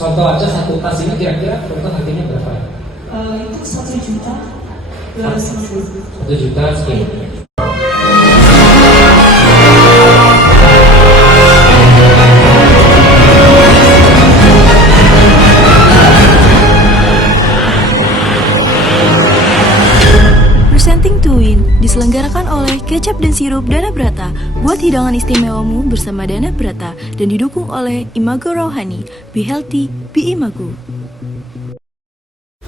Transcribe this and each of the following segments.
Contoh aja satu tas ini kira-kira untuk harganya berapa? Itu 1.250.000. 1 juta sekian. Presenting to Win diselenggarakan oleh Kecap dan Sirup Dana Brata. Buat hidangan istimewamu bersama Dana Brata dan didukung oleh Imago Rohani. Be healthy, be Imago.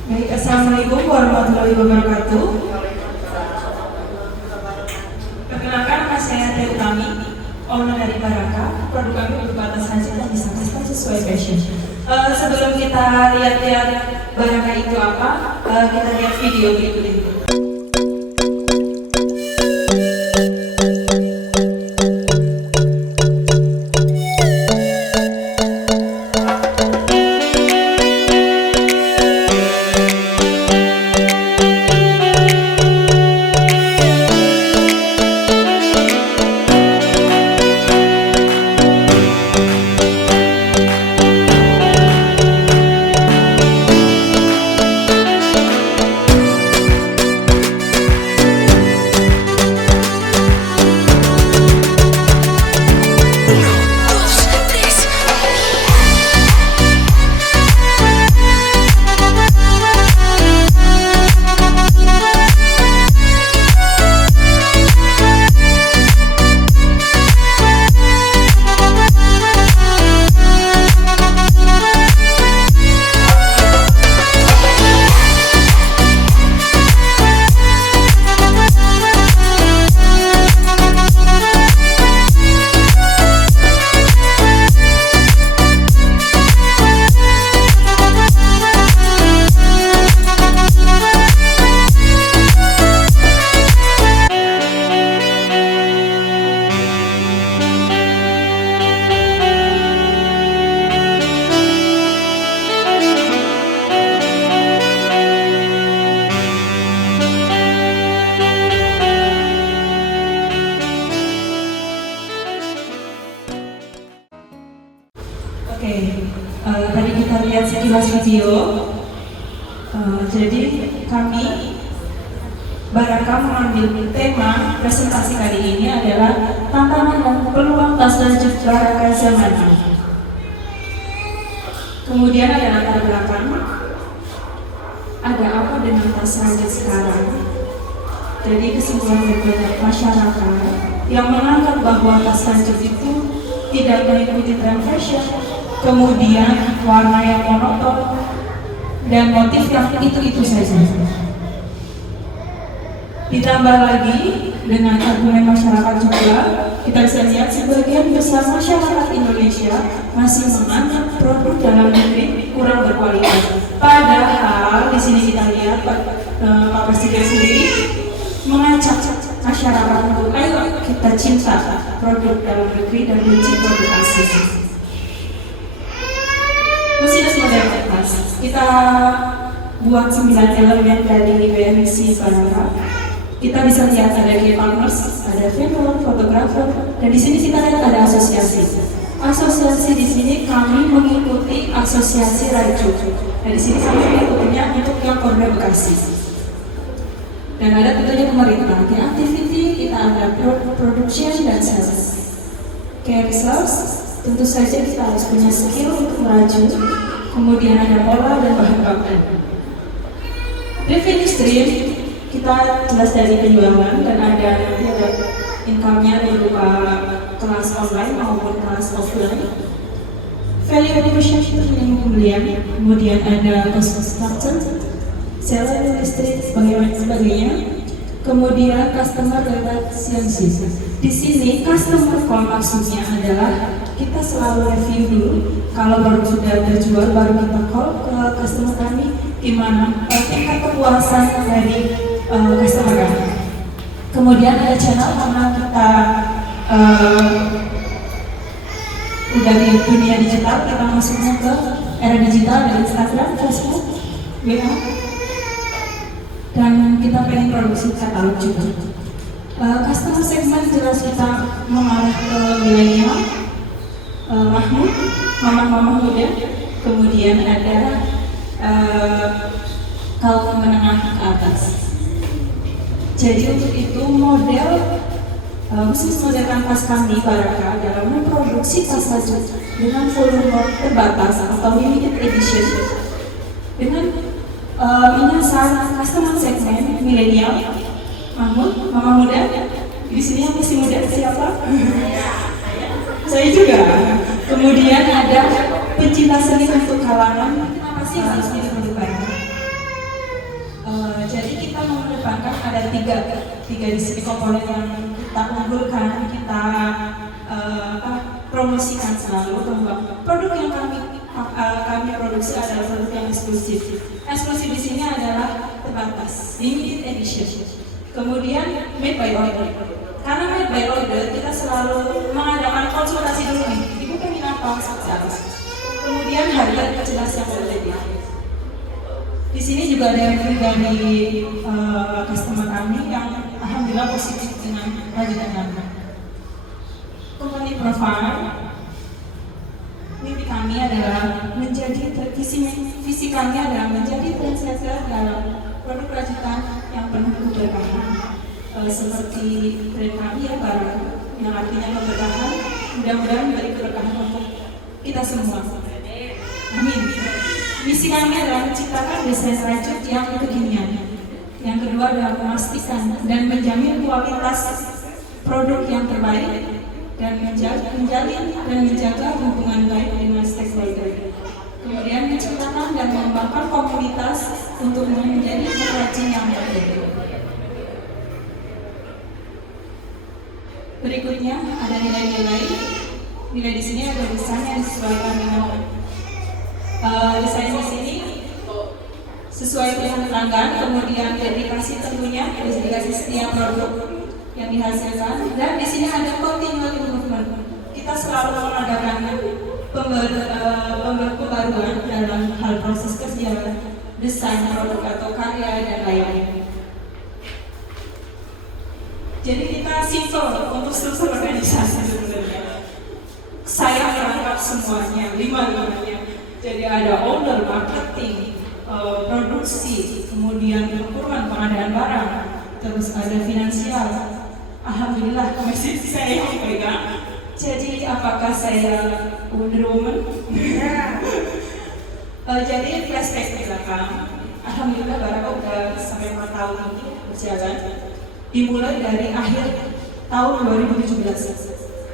Baik, Assalamualaikum warahmatullahi wabarakatuh. Perkenalkan, nama saya Teh Utami, owner dari Baraka. Produk kami berupa tas haji dan disajikan sesuai fashion. Sebelum kita lihat-lihat Baraka itu apa, kita lihat video berikut ini. Tadi kita lihat sekilas video. Jadi kami Baraka mengambil tema presentasi kali ini adalah tantangan dan peluang tas lanjut Baraka zaman now. Kemudian ada latar belakang, ada apa dengan tas lanjut sekarang. Jadi kesimpulan dari banyak masyarakat yang menganggap bahwa tas lanjut itu tidak mengikuti tren fashion, kemudian warna yang monoton dan motif yang itu saja. Ditambah lagi dengan argumen masyarakat juga, kita bisa lihat sebagian besar masyarakat Indonesia masih menganggap produk dalam negeri kurang berkualitas. Padahal di sini kita lihat Pak Presiden sendiri mengajak masyarakat untuk ayo kita cinta produk dalam negeri dan benci produk asing. Mesinus modern kertas, kita buat 9 elemen dari BMC Baraka. Kita bisa lihat ada key partners, ada vendor, fotografer, dan di sini kita lihat ada asosiasi. Asosiasi di sini kami mengikuti asosiasi Raju. Nah di sini kami mengikutinya untuk yang Korda Bekasi. Dan ada tentunya pemerintah. Di activity kita ada production dan sales. Kayak resource, tentu saja kita harus punya skill untuk merajut. Kemudian ada pola dan bahan baku. Revenue stream kita jelas dari penjualan dan ada nanti ada income-nya berupa kelas online maupun kelas offline. Value addition minimum pembelian, kemudian ada cost structure, sales industry, sebagainya. Kemudian customer relationship. Di sini customer call maksudnya adalah kita selalu review dulu. Kalau baru sudah terjual, baru kita call ke customer kami gimana tingkat kepuasan dari customer kami. Kemudian ada channel karena kita udah di dunia digital, kita masuknya ke era digital dari Instagram, Facebook, WA, dan kita pengen produksi katalog juga. Customer segment jelas kita mengarah ke milenial, mahmud, mama-mama muda, kemudian ada kaum menengah ke atas. Jadi untuk itu model bisnis model kanvas kami Baraka adalah memproduksi tas baju dengan volume terbatas atau limited edition dengan menyasar customer segmen milenial. Mahmud, mama muda, di sini yang masih muda siapa? Saya juga. Kemudian ada pencinta seni untuk kalangan. Kenapa sih harus milih produk Baraka? Jadi kita mengedepankan ada tiga di sini komponen yang kita unggulkan, kita promosikan selalu bahwa produk yang kami produksi adalah produk yang eksklusif. Eksklusif di sini adalah terbatas, limited edition. Kemudian made by order. Karena made by order kita selalu mengadakan konsultasi dulu nih. Ibu pengen apa seperti apa? Kemudian harga jelas yang berbeda. Di sini juga ada review dari customer kami yang alhamdulillah positif dengan rajutan kami. Company profile, mimpi kami adalah menjadi visi kami adalah menjadi trendsetter dalam produk rajutan yang penuh keberkahan. Seperti brand kami ya Baraka, yang artinya keberkahan. Mudah-mudahan menjadi keberkahan untuk kita semua. Amin. Misi kami adalah menciptakan desain rajut yang kekinian. Yang kedua adalah memastikan dan menjamin kualitas produk yang terbaik dan menjalin dan menjaga hubungan baik dengan stakeholder. Kemudian menciptakan dan mengembangkan komunitas untuk menjadi pengrajin yang berbeda. Berikutnya ada nilai-nilai. Nilai di sini ada desain yang disesuaikan dengan desain di sini sesuai pilihan pelanggan, kemudian dedikasi tentunya, dedikasi setiap produk yang dihasilkan, dan di sini ada continual improvement. Kita selalu mengadakan pembaruan dalam hal proses kerja, desain produk atau karya dan lain-lain. Jadi kita simple untuk struktur organisasi sebenarnya. Saya merangkap semuanya, lima-limanya. Jadi ada owner, marketing, produksi, kemudian procurement, pengadaan barang, terus ada finansial. Alhamdulillah masih saya yang pegang. Jadi apakah saya Wonder Woman? Jadi flashback ke belakang. Alhamdulillah Baraka udah sampai 4 tahun ini berjalan. Dimulai dari akhir tahun 2017.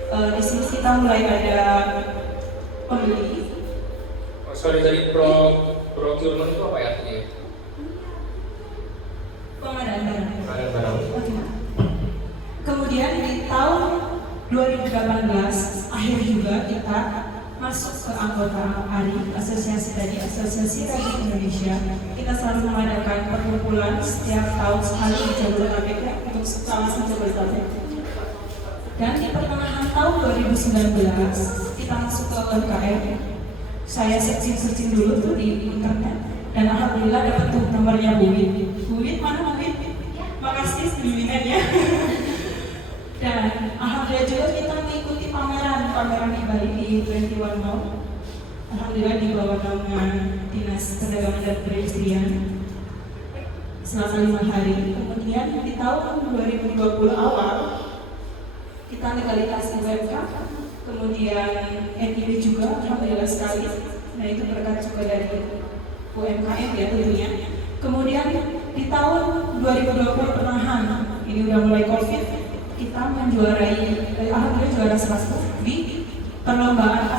Di sini kita mulai ada pembeli. Sorry, tadi procurement itu apa ya artinya? Pengadaan barang. Pengadaan barang. Oke. Kemudian di tahun 2018 akhir juga kita masuk ke anggota ARI, Asosiasi Rajut Indonesia. Kita selalu mengadakan perkumpulan setiap tahun sekali di Jabodetabek untuk kawasan Jabodetabek. Dan di pertengahan tahun 2019 kita masuk ke UMKM. Saya searching dulu tuh di internet dan alhamdulillah dapat tuh nomornya Bu Win. Bu Win mana Bu Win? Makasih bimbingannya. Dan alhamdulillah juga kita mengikuti pameran di Bali di 21 Mall. Alhamdulillah di bawah naungan Dinas Perdagangan dan Perindustrian selama 5 hari. Kemudian di tahun 2020 awal kita legalitas UMK. Kemudian NIB juga alhamdulillah sekali. Nah itu berkat juga dari UMKM ya tentunya. Kemudian di tahun 2020 pertengahan ini udah mulai COVID, kita menjuarai alhamdulillah juara 1 di perlombaan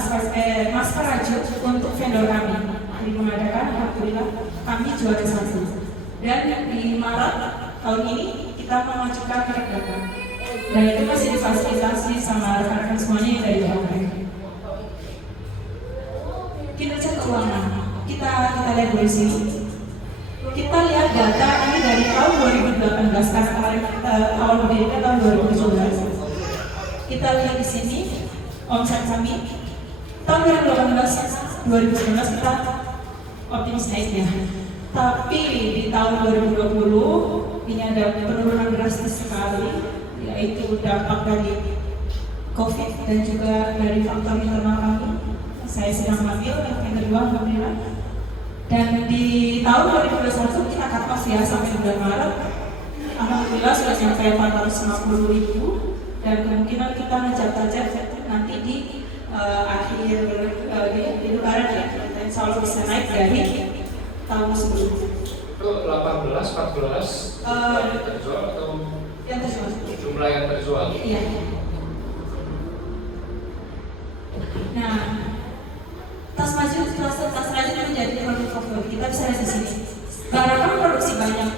masker rajut untuk vendor kami. Jadi mengadakan alhamdulillah kami juara 1. Dan di Maret tahun ini kita memajukan merek dagang. Dan itu masih difasilitasi sama rekan-rekan semuanya yang dari UMKM. Kinerja keuangan kita lihat dari sini. Kita lihat data ini dari tahun 2018 karena kemarin awal berdirinya tahun 2017. Kita lihat di sini omset kami tahun 2019 kita optimis naiknya. Tapi di tahun 2020 ini ada penurunan drastis sekali, yaitu dampak dari COVID dan juga dari faktor internal kami saya sedang hamil, yang kedua alhamdulillah. Dan di tahun 2021 kita cut off ya sampai bulan Maret. Alhamdulillah sudah sampai 450.000 dan kemungkinan kita ngejar target nanti di akhir di lebaran ya. Dan insya Allah bisa naik dari tahun sebelumnya. Itu 18, 14 yang terjual atau Yang terjual. jumlah yang terjual? Iya. Nah, tas rajin menjadi produk favorit kita bisa lihat di sini. Barakan produksi banyak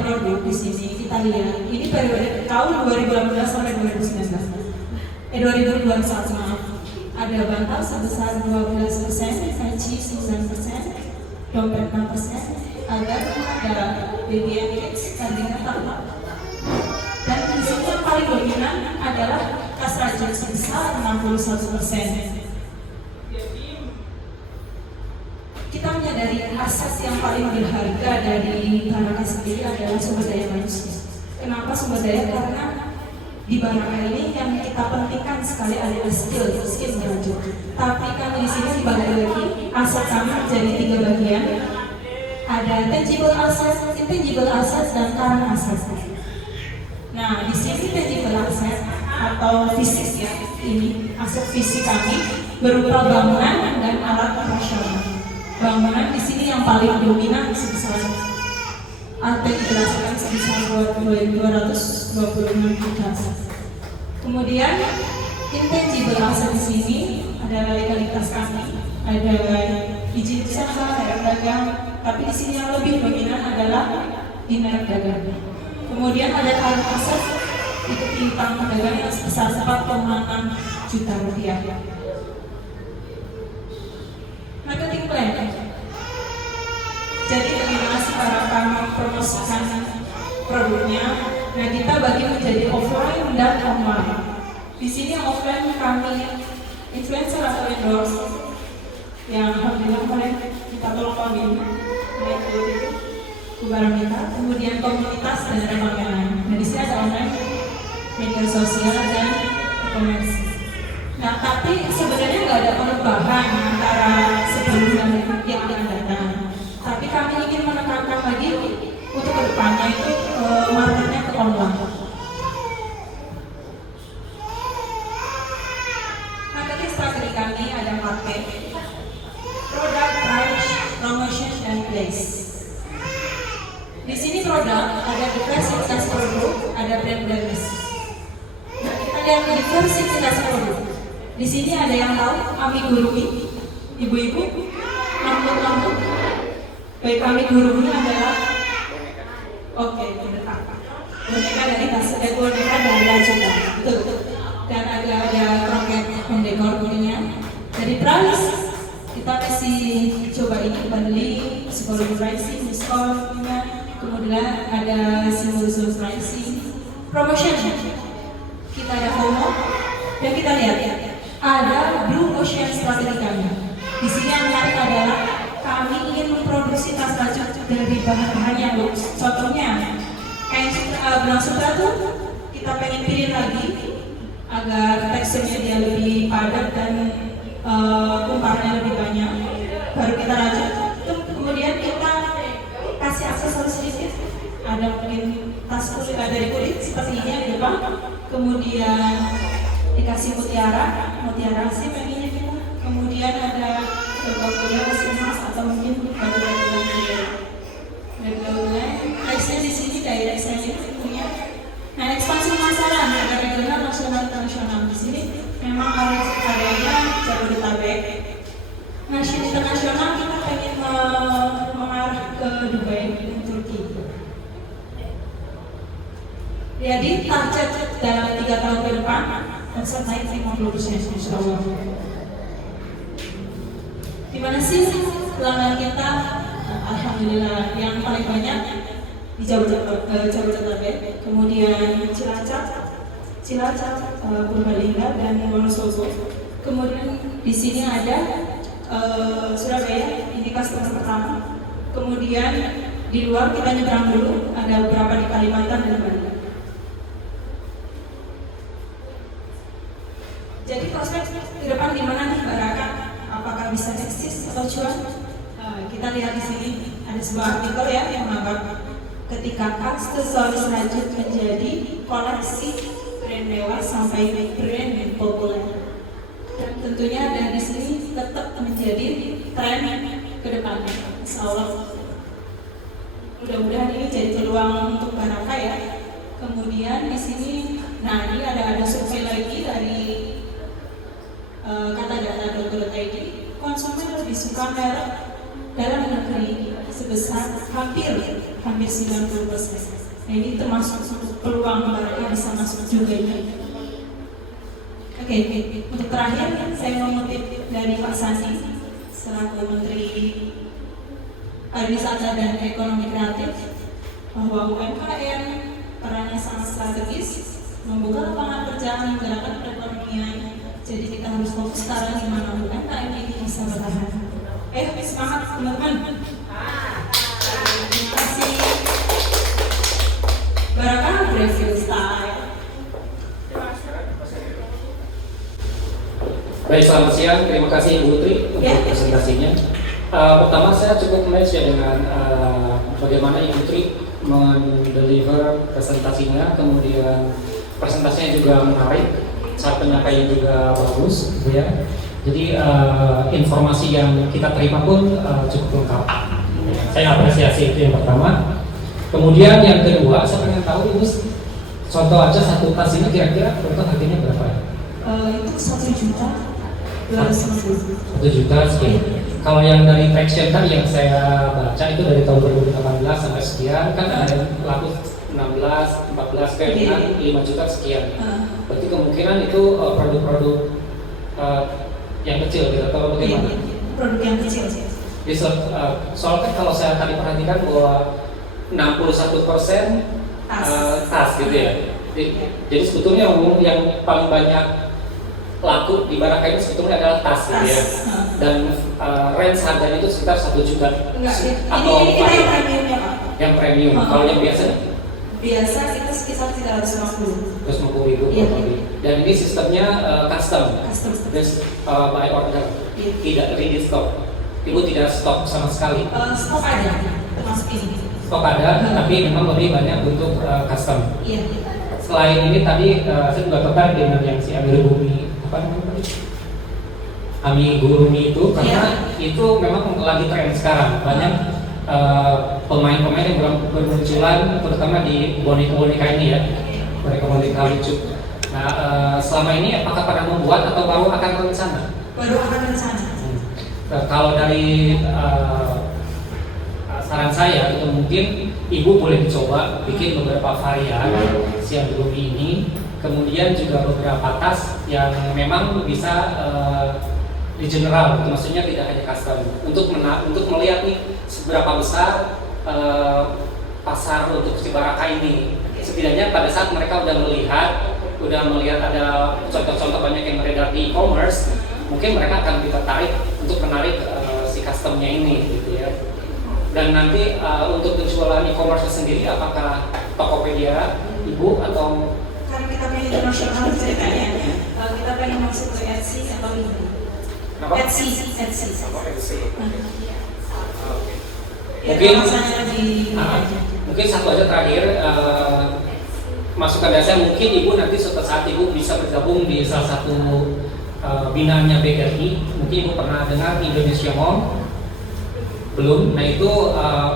produk di sini. Kita lihat ini periode tahun 2018 sampai 2019. 2021 maaf. Ada bantal sebesar 12%, peci 9%, dompet 6%, ada baby and kids, tandingan tambah. Dan di sini yang paling dominan adalah tas rajin sebesar 61%. Kita menyadari aset yang paling berharga dari Baraka sendiri adalah sumber daya manusia. Kenapa sumber daya? Karena di Baraka ini yang kita pentingkan sekali adalah skill belajar. Tapi kami di sini dibagi lagi aset kami menjadi 3 bagian. Ada tangible asset, intangible asset, dan current asset. Nah, di sini tangible asset atau fisik ya, ini aset fisik kami berupa bangunan dan alat operasional. Bangunan di sini yang paling dominan sebesar atau dijelaskan sebesar 226 juta. Kemudian intangible asset di sini adalah legalitas kami, ada izin usaha, merek dagang, tapi di sini yang lebih dominan adalah di merek dagang. Kemudian ada current asset itu piutang dagang yang sebesar 4,6 juta rupiah. Marketing plan. Jadi bagaimana sih para mempromosikan produknya? Nah, kita bagi menjadi offline dan online. Di sini offline kami influencer atau endorse yang alhamdulillah kemarin kita tolong pamit baik itu ke barang kita. Kemudian komunitas dan pameran. Nah, di sini ada online, media sosial dan e-commerce. Nah, tapi sebenarnya nggak ada perubahan antara sebelum dan yang akan datang. Tapi kami ingin menekankan lagi untuk kedepannya itu marketnya ke online. Marketing strategi kami ada market, product, price, promotion, dan place. Di sini produk ada diversitas produk, ada brand awareness. Nah, kita lihat diversitas produk. Di sini ada yang tahu amigurumi, ibu-ibu, rambut-rambut. Baik, amigurumi adalah boneka dari tas, boneka dari Acuta, betul. Dan ada kroket mendekor punya. Dari price kita kasih coba ini beli psikologi pricing, diskon punya. Kemudian ada simbol pricing, promotion. Kita ada promo dan kita lihat ada Blue Ocean strategi kami. Di sini yang menarik adalah kami ingin memproduksi tas rajut dari bahan-bahan yang luks. Contohnya, kain benang sutra tuh kita pengen pilih lagi agar teksturnya dia lebih padat dan kumparannya lebih banyak. Baru kita rajut. Kemudian kita kasih aksesoris sedikit. Ada mungkin tas kulit dari kulit seperti ini yang di depan. Kemudian dikasih mutiara sih pengennya kita. Kemudian ada logam kasih emas atau mungkin batu-batu gaul-gaul. Nextnya di sini direct selling punya. Nah, ekspansi pemasaran ada regional, nasional, internasional. Di sini memang areanya Jabodetabek. Nah, internasional kita pengen mengarah ke Dubai dan Turki. Jadi target dalam 3 tahun ke depan omset naik 50% insya Allah. Dimana sih pelanggan kita? Alhamdulillah yang paling banyak di Jabodetabek, kemudian Cilacap, Purbalingga dan Wonosobo. Kemudian di sini ada Surabaya, ini customer pertama. Kemudian di luar kita nyebrang dulu, ada beberapa di Kalimantan dan Bali. Jadi prospek ke depan gimana nih Baraka? cuan. Kita lihat di sini ada sebuah artikel ya yang mengatakan ketika aksesoris rajut menjadi koleksi brand mewah sampai brand populer. Dan tentunya dan di sini tetap menjadi tren ke depannya. Insyaallah. Mudah-mudahan ini jadi peluang untuk Baraka ya. Kemudian di sini, nah ini ada survei lagi dari katadata.id. Konsumen lebih suka merek dalam negeri sebesar hampir 90%. Nah, ini termasuk peluang Baraka bisa masuk juga ini. Oke, untuk terakhir saya mengutip dari Pak Sandi selaku Menteri Pariwisata dan Ekonomi Kreatif bahwa UMKM perannya sangat strategis membuka lapangan kerja menggerakkan perekonomian. Jadi kita harus fokus sekarang di mana UMKM ini bisa bertahan. Semangat teman-teman. Terima kasih. Baraka review style. Baik, selamat siang. Terima kasih Ibu Putri untuk presentasinya. Pertama saya cukup match ya dengan bagaimana Ibu Putri mendeliver presentasinya, kemudian presentasinya juga menarik, saat penyampaian juga bagus, gitu ya. Jadi informasi yang kita terima pun cukup lengkap. Saya apresiasi itu yang pertama. Kemudian yang kedua, saya pengen tahu Ibu contoh aja satu tas ini kira-kira contoh harganya berapa ya? Itu 1 juta. 1 juta sekian. Kalau yang dari Traction tadi yang saya baca itu dari tahun 2018 sampai sekian kan ada yang laku 16, 14 kayak kan 5 juta sekian. Berarti kemungkinan itu produk-produk yang kecil gitu atau bagaimana? Produk yang kecil. Jadi soal kan kalau saya tadi perhatikan bahwa 61% tas gitu ya. Jadi sebetulnya yang paling banyak laku di Baraka ini sebetulnya adalah tas gitu ya. Dan range harganya itu sekitar 1 juta. Enggak, atau ini kita yang premiumnya Pak. Yang premium. Kalau yang biasa? Biasa kita sekitar 350. 350.000 Iya. Dan ini sistemnya custom. Terus By order. Tidak ready stock. Ibu tidak stok sama sekali. stok ada, termasuk ini. Stok ada, tapi memang lebih banyak untuk custom. Iya. Selain ini tadi saya juga tertarik dengan yang si Amigurumi, apa namanya tadi? Amigurumi itu karena itu memang lagi tren sekarang. Banyak pemain-pemain yang bermunculan, terutama di boneka-boneka ini ya, boneka-boneka lucu. Nah, selama ini apakah pernah membuat atau baru akan rencana? Baru akan rencana. Kalau dari saran saya itu mungkin Ibu boleh dicoba bikin beberapa varian si Amigurumi ini, kemudian juga beberapa tas yang memang bisa di general, gitu. Maksudnya tidak hanya custom. Untuk melihat nih seberapa besar pasar untuk si Baraka ini. Setidaknya pada saat mereka udah melihat ada contoh-contoh banyak yang beredar di e-commerce, mungkin mereka akan tertarik untuk menarik si customnya ini, gitu ya. Dan nanti untuk penjualan e-commerce sendiri, apakah Tokopedia, Ibu atau? Karena kita pengen internasional ceritanya, kita pengen masuk ke Etsy atau ini. Etsy. Mungkin satu aja terakhir. Masukan dari saya mungkin Ibu nanti suatu saat Ibu bisa bergabung di salah satu binaannya BRI. Mungkin Ibu pernah dengar Indonesia Mall? Belum. Nah itu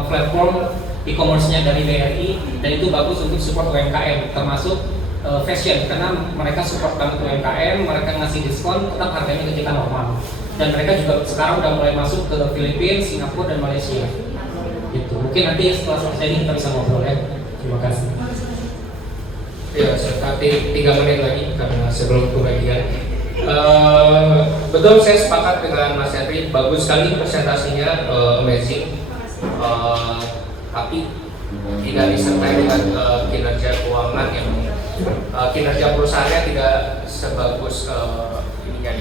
platform e-commerce-nya dari BRI dan itu bagus untuk support UMKM termasuk fashion karena mereka support banget UMKM, mereka ngasih diskon tetap harganya ke kita normal. Dan mereka juga sekarang udah mulai masuk ke Filipina, Singapura dan Malaysia. Gitu. Mungkin nanti setelah selesai ini kita bisa ngobrol ya. Terima kasih. Ya, seperti 3 menit lagi karena sebelum pembagian. Betul, saya sepakat dengan Mas Henry. Bagus sekali presentasinya, amazing. Tapi tidak disertai dengan kinerja keuangan yang kinerja perusahaannya tidak sebagus ininya.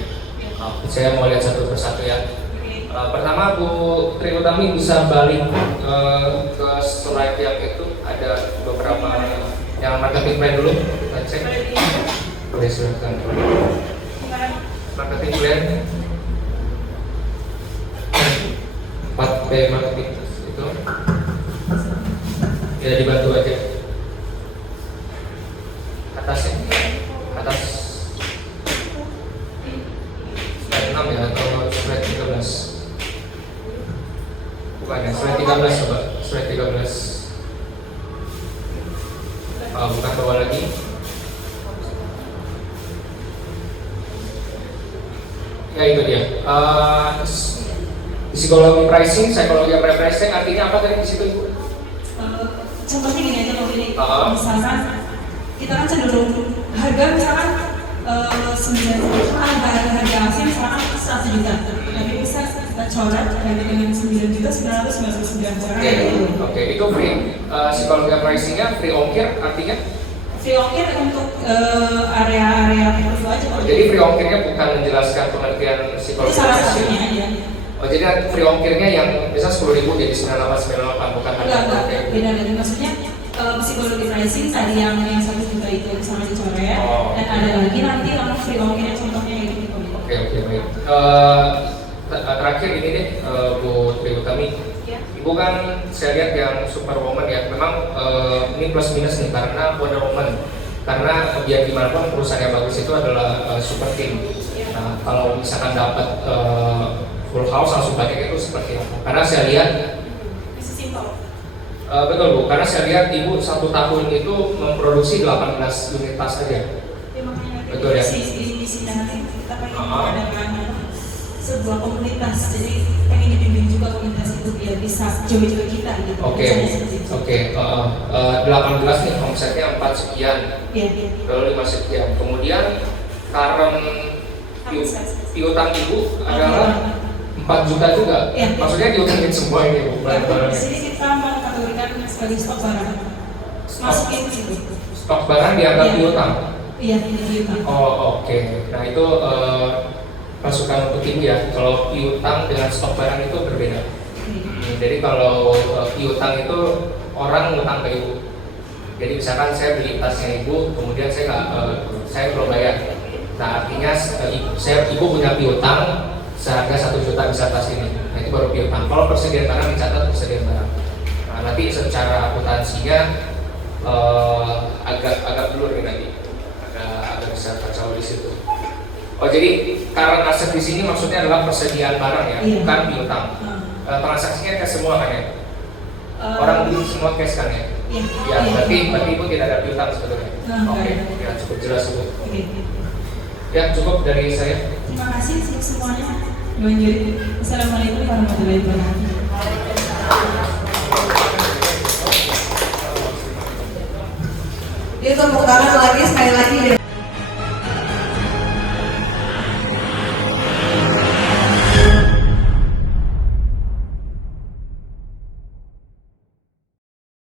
Saya mau lihat satu persatu ya. Pertama, Bu Tri Utami bisa balik ke slide yang itu ada beberapa yang marketing plan dulu, kita cek. Boleh silakan. Marketing plan. HP marketing itu ya dibantu aja atasnya atas slide 6 ya atau slide 13 bukan ya slide 13 coba slide 13 bukan bawah lagi ya itu dia psikologi pricing, psikologi pricing artinya apa tadi di situ Ibu? Contohnya gini aja Pak Billy, misalkan kita kan cenderung harga misalkan 9 juta, harga asing misalkan 1 juta, tapi bisa kita coret harga dengan 9 juta 999 Oke, itu free. Psikologi pricingnya free ongkir artinya? Free ongkir untuk area-area tertentu aja Pak. Jadi free ongkirnya bukan menjelaskan pengertian Itu psikologi salah pricing. satunya aja. Oh jadi free ongkirnya yang bisa 10.000 jadi 9898 bukan Enggak, Oke. beda dari maksudnya psikologi pricing tadi yang 1 juta itu misalnya dicoret dan ada lagi nanti yang free ongkirnya contohnya gitu. Oke, baik. Terakhir ini deh, Bu Tri Utami. Ibu kan saya lihat yang superwoman ya, memang ini plus minus nih karena Wonder Woman. Karena biar gimana pun perusahaan yang bagus itu adalah super team. Nah, kalau misalkan dapat full house langsung pakai itu seperti apa? Karena saya lihat betul Bu, karena saya lihat Ibu 1 tahun itu memproduksi 18 unit tas aja. Betul ya? Di sini nanti kita pengen mengadakan sebuah komunitas, jadi pengen dibimbing juga komunitas itu biar bisa join-join kita gitu. Oke. 18 nih omsetnya 4 sekian, lalu 5 sekian. Kemudian current piutang Ibu adalah 4 juta juga. Maksudnya diutangin semua ini Bu, barang-barangnya. Di sini kita mengkategorikan sebagai stok barang. Masukin situ. Stok barang dianggap piutang. Iya, ini piutang. Oh oke. Nah itu masukan untuk Ibu ya. Kalau piutang dengan stok barang itu berbeda. Jadi kalau piutang itu orang ngutang ke Ibu. Jadi misalkan saya beli tasnya Ibu, kemudian saya belum bayar. Nah artinya Ibu punya piutang seharga 1 juta bisa tas ini. Nah itu baru piutang. Kalau persediaan barang dicatat persediaan barang. Nah nanti secara akuntansinya agak blur nih nanti. Agak bisa kacau di situ. Oh jadi current asset di sini maksudnya adalah persediaan barang ya, bukan piutang. Transaksinya cash semua kan ya? Orang beli semua cash kan ya? Ya, berarti Ibu tidak ada piutang sebetulnya. Oke, ya cukup jelas Bu. Ya cukup dari saya. Terima kasih untuk semuanya. Assalamualaikum warahmatullahi wabarakatuh. Ini tepuk tangan lagi sekali lagi.